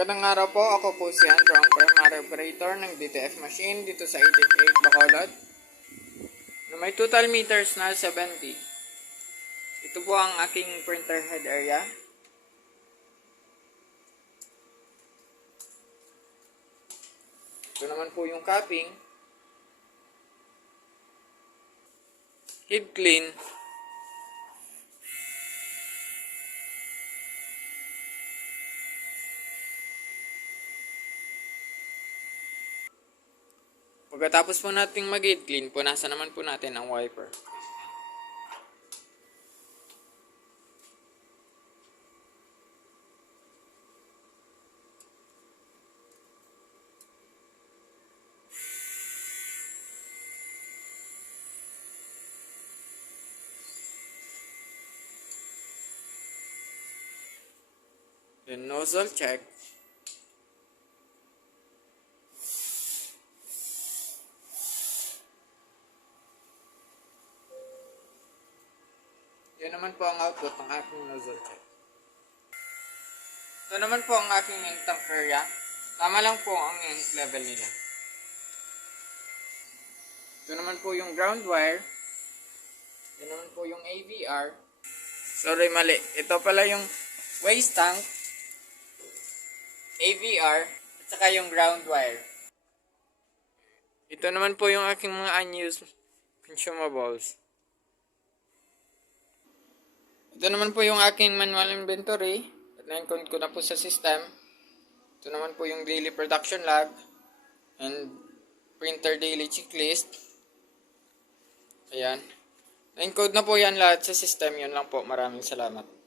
Magandang araw po, ako po si Andrew, ang primary operator ng DTF machine dito sa 888 Bacolod na may total meters na 70. Ito po ang aking printer head area. Ito naman po yung capping, head clean, pagkatapos po nating mag-head clean, punasan naman po natin ang wiper. Then nozzle check. Yan naman po ang output ng aking nozzle check. Ito naman po ang aking ink tank area. Tama lang po ang ink level nila. Ito naman po yung ground wire. Ito naman po yung AVR. Sorry, mali. Ito pala yung waste tank, AVR, at saka yung ground wire. Ito naman po yung aking mga unused consumables. Ito naman po yung aking manual inventory at na-encode ko na po sa system. Ito naman po yung daily production log and printer daily checklist. Ayan. Na-encode na po yan lahat sa system. Yun lang po. Maraming salamat.